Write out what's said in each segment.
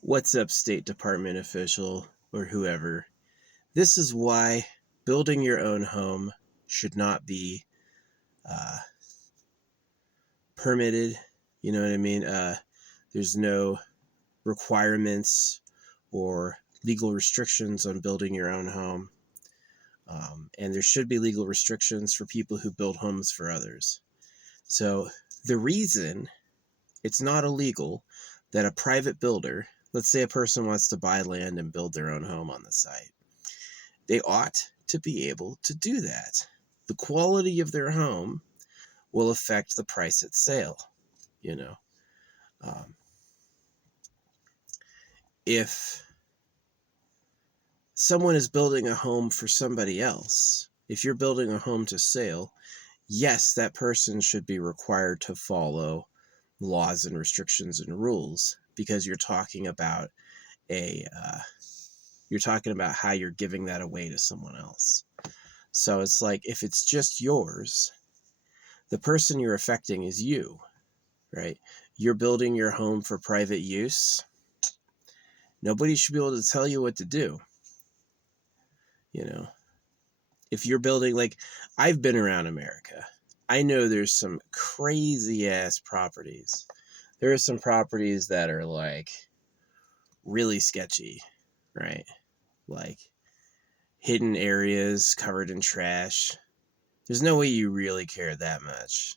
What's up, State Department official or whoever? This is why building your own home should not be uh, permitted. You know what I mean? There's no requirements or legal restrictions on building your own home. And there should be legal restrictions for people who build homes for others. So the reason it's not illegal that a private builder, let's say a person wants to buy land and build their own home on the site, they ought to be able to do that. The quality of their home will affect the price at sale. You know, um, if someone is building a home for somebody else, if you're building a home to sale, yes, that person should be required to follow laws and restrictions and rules, because you're talking about how you're giving that away to someone else. So it's like, if it's just yours, the person you're affecting is you, right? You're building your home for private use. Nobody should be able to tell you what to do. You know, if you're building, like, I've been around America. I know there's some crazy ass properties. There are some properties that are like really sketchy, right? Like hidden areas covered in trash. There's no way you really care that much.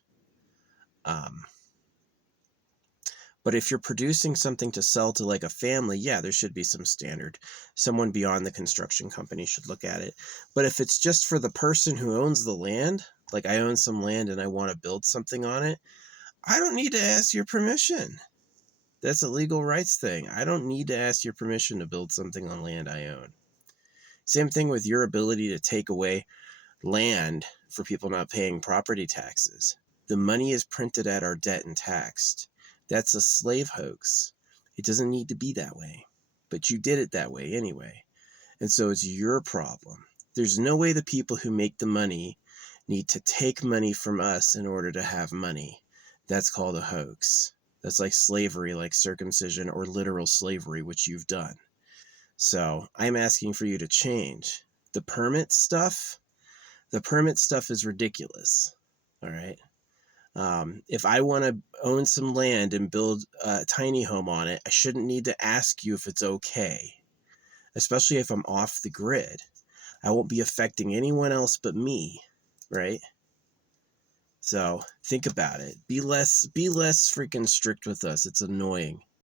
But if you're producing something to sell to like a family, yeah, there should be some standard. Someone beyond the construction company should look at it. But if it's just for the person who owns the land, like I own some land and I want to build something on it, I don't need to ask your permission. That's a legal rights thing. I don't need to ask your permission to build something on land I own. Same thing with your ability to take away land for people not paying property taxes. The money is printed at our debt and taxed. That's a slave hoax. It doesn't need to be that way, but you did it that way anyway. And so it's your problem. There's no way the people who make the money need to take money from us in order to have money. That's called a hoax. That's like slavery, like circumcision or literal slavery, which you've done. So I'm asking for you to change. The permit stuff is ridiculous. All right. If I want to own some land and build a tiny home on it, I shouldn't need to ask you if it's okay, especially if I'm off the grid. I won't be affecting anyone else but me, right? So think about it. Be less freaking strict with us. It's annoying.